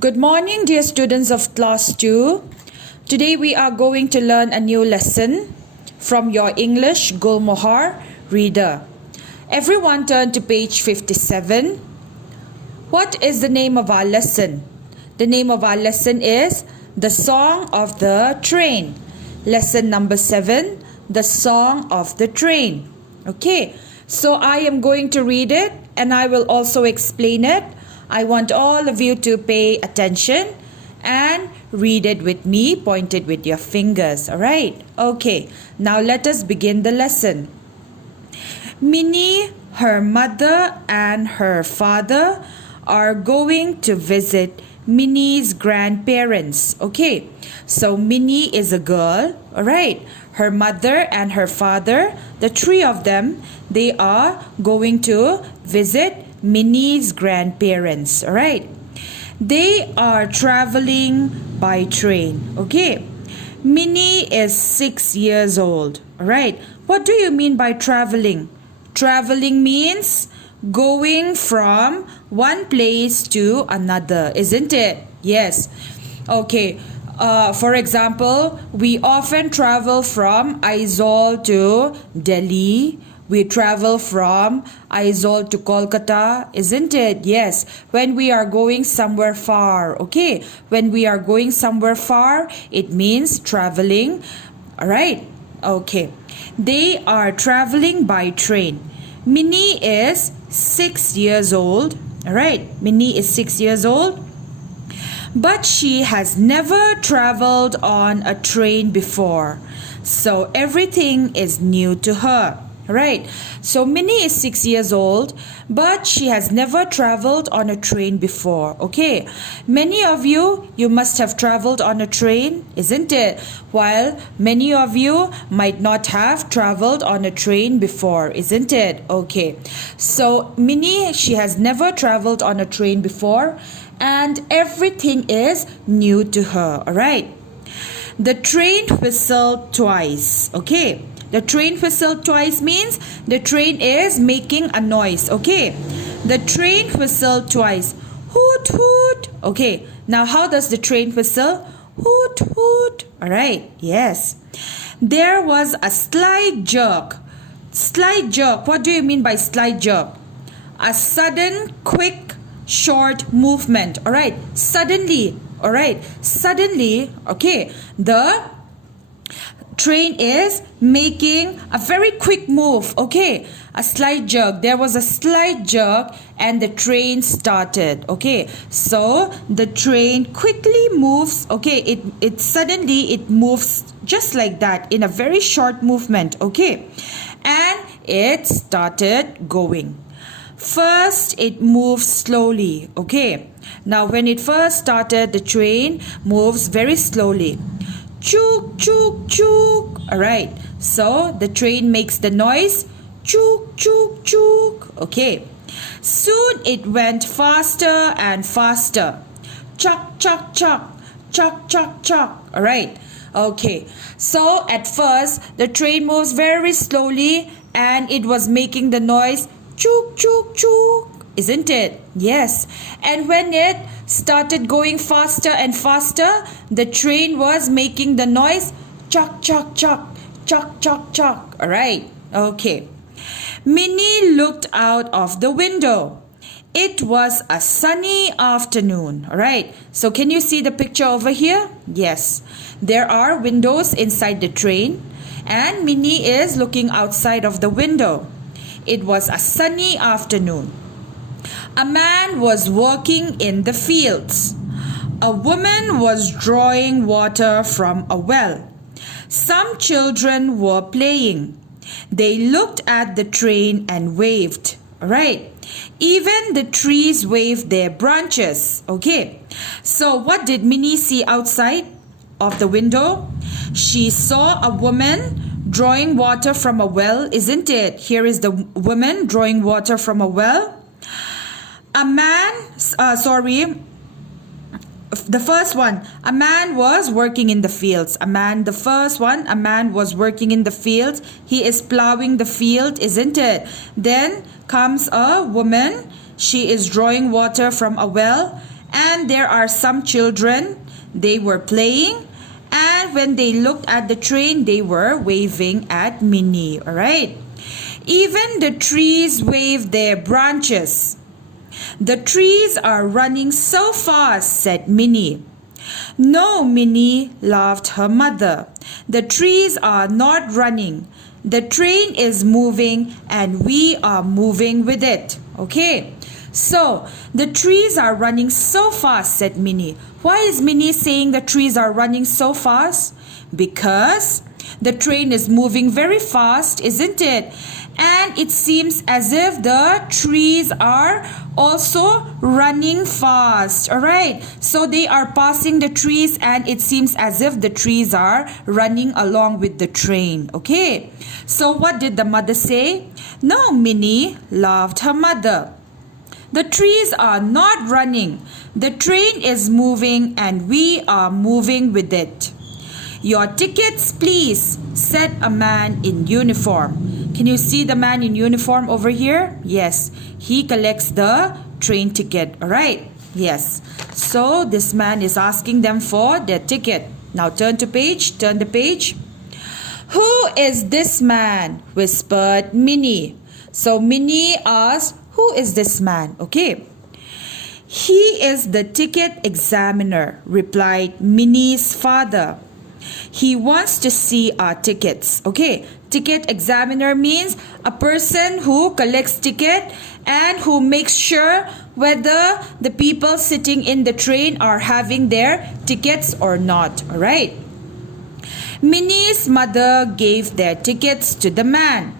Good morning, dear students of class 2. Today we are going to learn a new lesson from your English Mohar reader. Everyone turn to page 57. What is the name of our lesson? The name of our lesson is The Song of the Train. Lesson number 7, The Song of the Train. Okay, so I am going to read it and I will also explain it. I want all of you to pay attention and read it with me, point it with your fingers. Alright? Okay, now let us begin the lesson. Minnie, her mother and her father are going to visit Minnie's grandparents. Okay, so Minnie is a girl. Alright, her mother and her father, the three of them, they are going to visit Minnie's grandparents. Alright, they are traveling by train. Okay, Minnie is 6 years old. Alright, what do you mean by traveling? Traveling means going from one place to another, isn't it? Yes. Okay, for example, we often travel from Aizawl to Delhi. We travel from Aizawl to Kolkata, isn't it? Yes, when we are going somewhere far. Okay, when we are going somewhere far, it means traveling. Alright, okay. They are traveling by train. Minnie is 6 years old. Alright, Minnie is 6 years old. But she has never traveled on a train before. So everything is new to her. Right, so Minnie is 6 years old, but she has never traveled on a train before. Okay, many of you must have traveled on a train, isn't it? While many of you might not have traveled on a train before, isn't it? Okay, so Minnie, she has never traveled on a train before, and everything is new to her. All right, the train whistled twice. Okay, the train whistled twice means the train is making a noise. Okay, the train whistled twice. Hoot hoot. Okay, now how does the train whistle? Hoot hoot. All right, yes. There was a slight jerk. Slight jerk. What do you mean by slight jerk? A sudden, quick, short movement. All right, suddenly. All right, suddenly. Okay, the train is making a very quick move. Okay, a slight jerk. There was a slight jerk and the train started. Okay, so the train quickly moves. Okay, it suddenly it moves just like that in a very short movement. Okay, and it started going. First it moves slowly. Okay, now when it first started, the train moves very slowly. Chook, chook, chook. Alright, so the train makes the noise chook, chook, chook. Okay, soon it went faster and faster. Chuck, chuck, chuck. Chuck, chuck, chuck. Alright, okay, so at first the train moves very slowly and it was making the noise chook, chook, chook, isn't it? Yes, and when it started going faster and faster, the train was making the noise chuck, chuck, chuck, chuck, chuck, chuck. All right, okay. Minnie looked out of the window. It was a sunny afternoon. All right, so can you see the picture over here? Yes, there are windows inside the train and Minnie is looking outside of the window. It was a sunny afternoon. A man was working in the fields. A woman was drawing water from a well. Some children were playing. They looked at the train and waved. All right. Even the trees waved their branches. Okay. So what did Minnie see outside of the window? She saw a woman drawing water from a well, isn't it? Here is the woman drawing water from a well. A man, the first one, a man was working in the fields. A man was working in the fields. He is plowing the field, isn't it? Then comes a woman. She is drawing water from a well and there are some children. They were playing, and when they looked at the train, they were waving at Minnie. All right. Even the trees waved their branches. The trees are running so fast, said Minnie. No, Minnie, laughed her mother. The trees are not running. The train is moving and we are moving with it. Okay. So, the trees are running so fast, said Minnie. Why is Minnie saying the trees are running so fast? Because the train is moving very fast, isn't it? And it seems as if the trees are also running fast. Alright, so they are passing the trees and it seems as if the trees are running along with the train. Okay, so what did the mother say? No, Minnie, laughed her mother. The trees are not running. The train is moving and we are moving with it. Your tickets, please, said a man in uniform. Can you see the man in uniform over here? Yes, he collects the train ticket. All right. Yes. So this man is asking them for their ticket. Now turn the page. Who is this man? Whispered Minnie. So Minnie asked, who is this man? Okay. He is the ticket examiner, replied Minnie's father. He wants to see our tickets. Okay, ticket examiner means a person who collects ticket and who makes sure whether the people sitting in the train are having their tickets or not. All right. Minnie's mother gave their tickets to the man.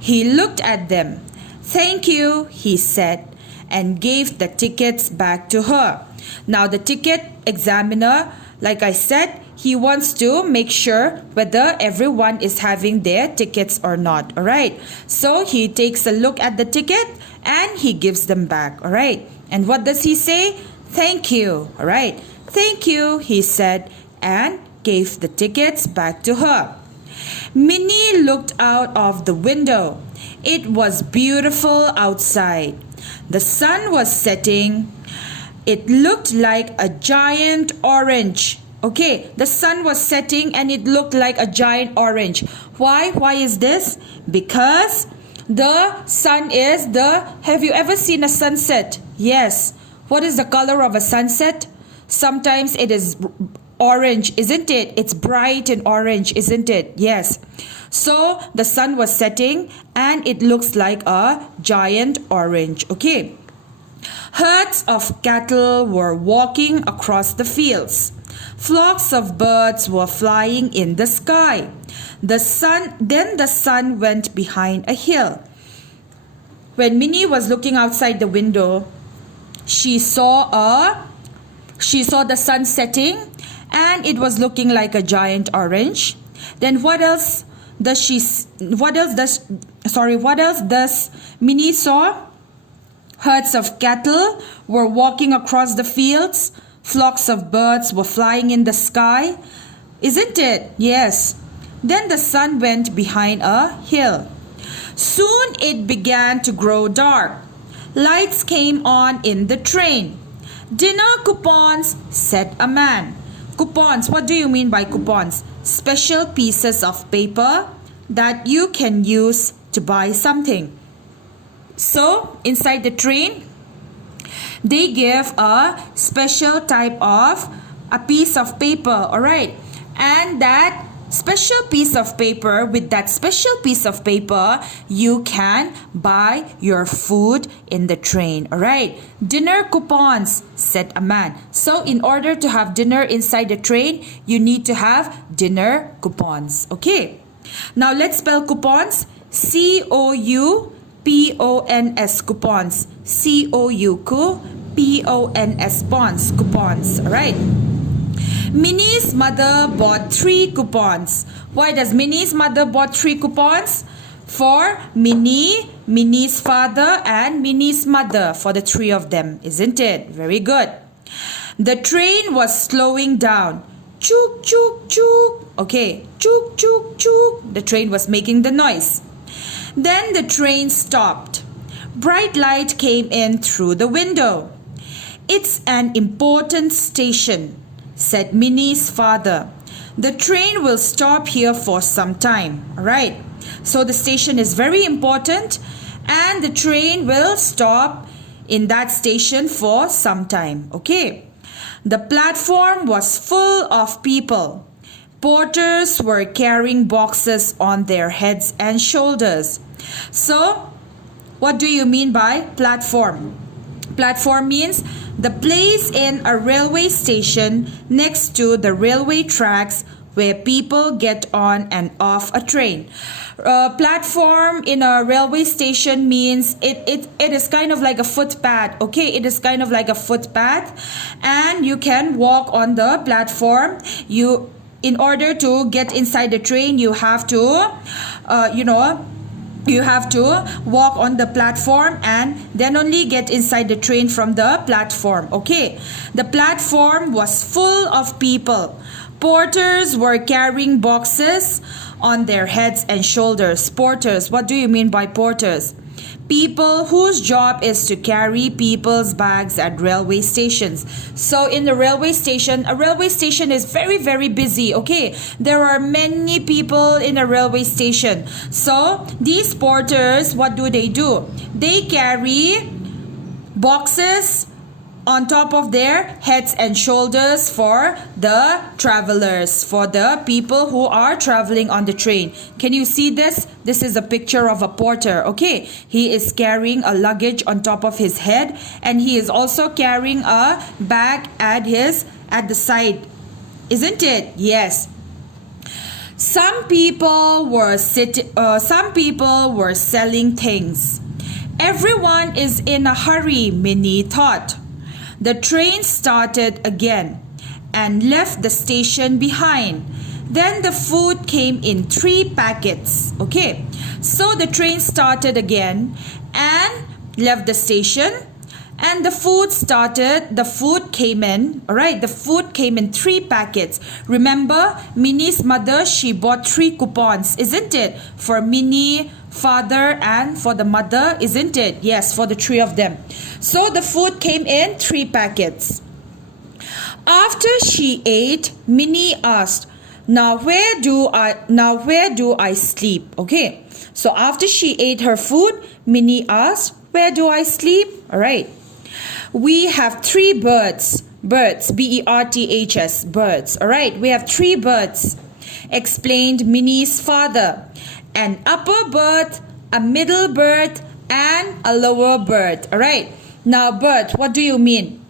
He looked at them. Thank you, he said, and gave the tickets back to her. Now the ticket examiner, like I said, he wants to make sure whether everyone is having their tickets or not. All right. So he takes a look at the ticket and he gives them back. All right. And what does he say? Thank you. All right. Thank you, he said, and gave the tickets back to her. Minnie looked out of the window. It was beautiful outside. The sun was setting. It looked like a giant orange. Okay, the sun was setting and it looked like a giant orange. Why? Why is this? Because the sun is have you ever seen a sunset? Yes. What is the color of a sunset? Sometimes it is orange, isn't it? It's bright and orange, isn't it? Yes. So the sun was setting and it looks like a giant orange. Okay. Herds of cattle were walking across the fields. Flocks of birds were flying in the sky. Then the sun went behind a hill. When Minnie was looking outside the window, she saw the sun setting and it was looking like a giant orange. Then what else does Minnie saw? Herds of cattle were walking across the fields. Flocks of birds were flying in the sky. Isn't it? Yes. Then the sun went behind a hill. Soon it began to grow dark. Lights came on in the train. Dinner coupons, said a man. Coupons, what do you mean by coupons? Special pieces of paper that you can use to buy something. So, inside the train, they give a special type of a piece of paper, alright? And that special piece of paper, with that special piece of paper, you can buy your food in the train, alright? Dinner coupons, said a man. So, in order to have dinner inside the train, you need to have dinner coupons, okay? Now, let's spell coupons. C-O-U-P-O-N-S, coupons. C-O-U-P-O-N-S, bonds, coupons. Alright. Minnie's mother bought 3 coupons. Why does Minnie's mother bought 3 coupons? For Minnie, Minnie's father, and Minnie's mother. For the 3 of them, isn't it? Very good. The train was slowing down. Chook, chook, chook. Okay, chook, chook, chook. The train was making the noise. Then the train stopped. Bright light came in through the window. "It's an important station," said Minnie's father. "The train will stop here for some time." Alright, so the station is very important and the train will stop in that station for some time. Okay. The platform was full of people. Porters were carrying boxes on their heads and shoulders. So, what do you mean by platform? Platform means the place in a railway station next to the railway tracks where people get on and off a train. Platform in a railway station means it is kind of like a footpath. Okay, it is kind of like a footpath and you can walk on the platform. In order to get inside the train, you have to you have to walk on the platform and then only get inside the train from the platform. Okay, the platform was full of people. Porters were carrying boxes on their heads and shoulders. Porters, what do you mean by porters? People whose job is to carry people's bags at railway stations. So in the railway station, a railway station is very, very busy. Okay, there are many people in a railway station. So these porters, what do? They carry boxes on top of their heads and shoulders for the travelers, for the people who are traveling on the train. Can you see this? This is a picture of a porter. Okay, he is carrying a luggage on top of his head and he is also carrying a bag at the side, isn't it? Yes. Some people were selling things. Everyone is in a hurry, Minnie thought. The train started again and left the station behind. Then the food came in 3 packets. Okay, so the train started again and left the station and the food came in. Alright, the food came in 3 packets. Remember, Minnie's mother, she bought 3 coupons, isn't it? For Minnie, father and for the mother, isn't it? Yes, for the 3 of them. So the food came in 3 packets. After she ate, Minnie asked, Now where do I sleep? Okay, so after she ate her food, Minnie asked, where do I sleep? Alright, we have 3 birds, B-E-R-T-H-S, birds. Alright, we have 3 birds, explained Minnie's father. An upper berth, a middle berth and a lower berth. Alright, now berth, what do you mean?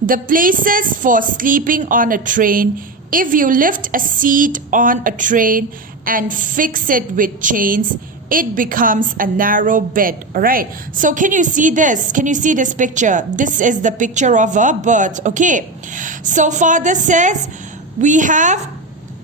The places for sleeping on a train. If you lift a seat on a train and fix it with chains, it becomes a narrow bed. Alright, so can you see this? Can you see this picture? This is the picture of a berth. Okay, so father says we have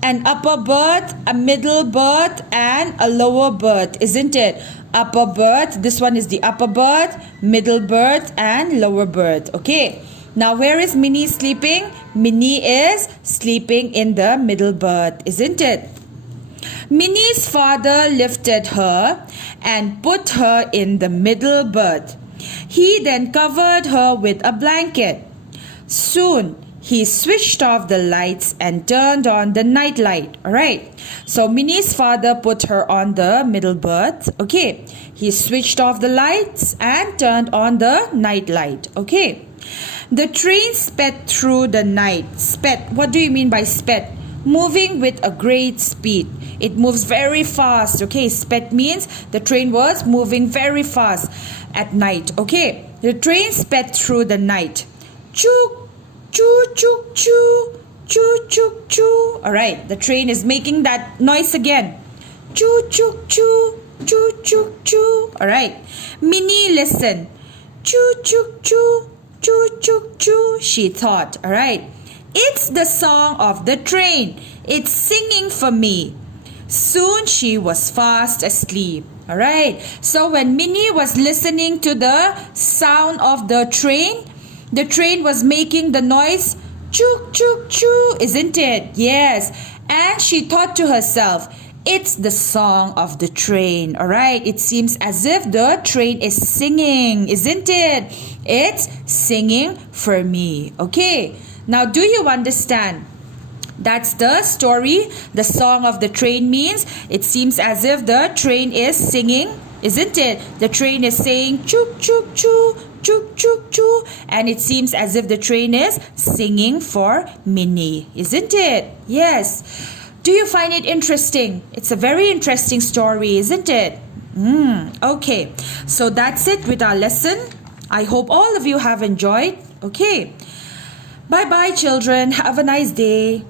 an upper berth, a middle berth and a lower berth, isn't it? Upper berth, this one is the upper berth, middle berth and lower berth. Okay, now where is Minnie sleeping? Minnie is sleeping in the middle berth, isn't it? Minnie's father lifted her and put her in the middle berth. He then covered her with a blanket. Soon he switched off the lights and turned on the night light. Alright, so Minnie's father put her on the middle berth. Okay, he switched off the lights and turned on the night light. Okay, the train sped through the night. Sped, what do you mean by sped? Moving with a great speed. It moves very fast. Okay, sped means the train was moving very fast at night. Okay, the train sped through the night. Choo, choo, choo, choo, choo, choo, choo. Alright, the train is making that noise again. Choo, choo, choo, choo, choo, choo. Alright, Minnie listened. Choo, choo, choo, choo, choo, choo, she thought. Alright, it's the song of the train. It's singing for me. Soon she was fast asleep. Alright, so when Minnie was listening to the sound of the train was making the noise choo choo choo, isn't it? Yes, and she thought to herself, It's the song of the train. All right. It seems as if the train is singing, isn't it? It's singing for me. Okay. Now, do you understand? That's the story. The song of the train means it seems as if the train is singing, isn't it? The train is saying choo choo choo, choo choo choo, and it seems as if the train is singing for Minnie, isn't it? Yes. Do you find it interesting? It's a very interesting story, isn't it? Okay. So that's it with our lesson. I hope all of you have enjoyed. Okay. Bye bye, children. Have a nice day.